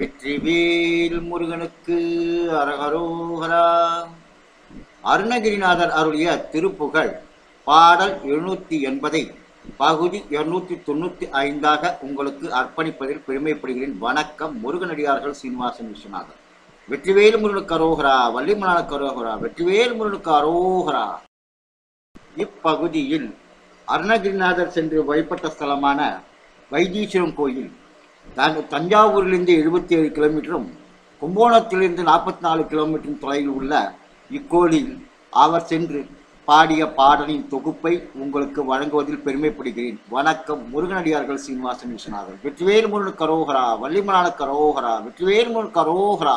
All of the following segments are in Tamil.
வெற்றிவேல் முருகனுக்கு அரகரோகரா. அருணகிரிநாதர் அருளிய திருப்புகழ் பாடல் எழுநூற்றி எண்பதை பகுதி இருநூத்தி தொண்ணூத்தி ஐந்தாக உங்களுக்கு அர்ப்பணிப்பதில் பெருமைப்படுகிறேன். வணக்கம் முருகனடியார்கள் சீனிவாசன் விஸ்வநாதன் வெற்றிவேல் முருகனுக்கு அரோகரா வள்ளிமலானுக்கு அரோகரா வெற்றிவேல் முருகனுக்கு அரோகரா. இப்பகுதியில் அருணகிரிநாதர் சென்று வழிபட்ட ஸ்தலமான வைத்தீஸ்வரம் கோயில் தன் தஞ்சாவூரிலிருந்து எழுபத்தி ஏழு கிலோமீட்டரும் கும்போணத்திலிருந்து நாற்பத்தி நாலு கிலோமீட்டர் தொலைவில் உள்ள இக்கோலில் அவர் சென்று பாடிய பாடலின் தொகுப்பை உங்களுக்கு வழங்குவதில் பெருமைப்படுகிறேன். வணக்கம் முருகனடியார்கள் சீனிவாசன் விஸ்வநாதன் வெற்றிவேல் முருகன் கரோகரா வள்ளிமலான கரோகரா. வெற்றிவேல் முருகன் கரோகரா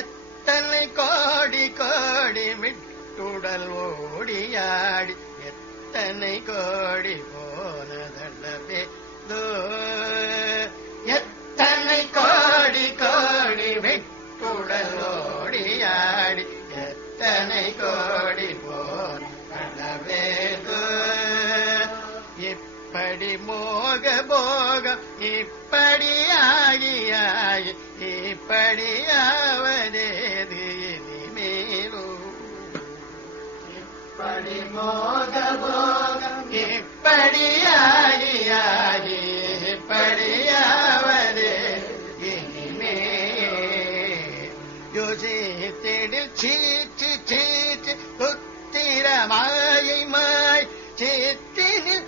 எத்தனை கோடி கோடி மிட்டுடல் ஓடியாடி என்னை கோடி போனதல்லவே. எத்தனை கோடி கோடி விட்டுடல் ஓடியாடி எத்தனை கோடி போனதல்லவே. இப்படி மோக போக இப்படி ஆகி ஆகி இப்படி ஆவதேது இனிமேலும். இப்படி மோக போக இப்படி ஆகி இனிமே. யோசித்திடில் சீச்சு சீச்சு புத்திர சித்தினில்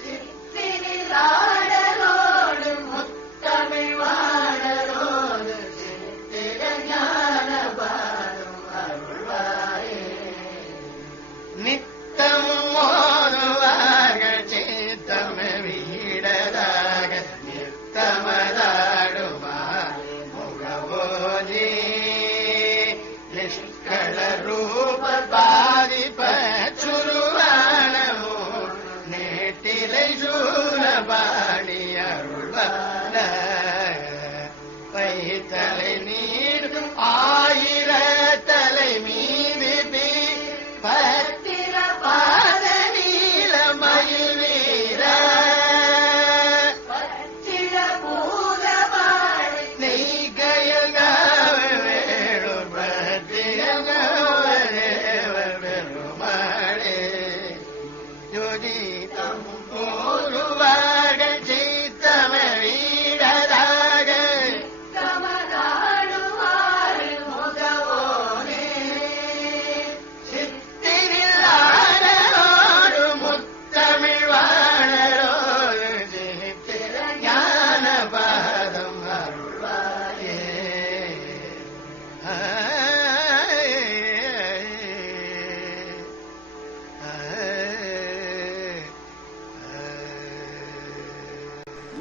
சித்தினில் ஆனோடு முத்தமிழ் வாணரோதும் சேத்து ஞான பாதம் அருள்வாயே நித்தமும்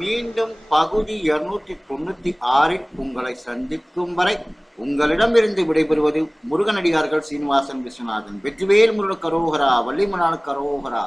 மீண்டும் பகுதி இருநூற்றி தொண்ணூத்தி ஆறில் உங்களை சந்திக்கும் வரை உங்களிடமிருந்து விடைபெறுவது முருகனடியார்கள் சீனிவாசன் விஸ்வநாதன். வெற்றிவேல் முருகன் கரோகரா வள்ளிமலான கரோகரா.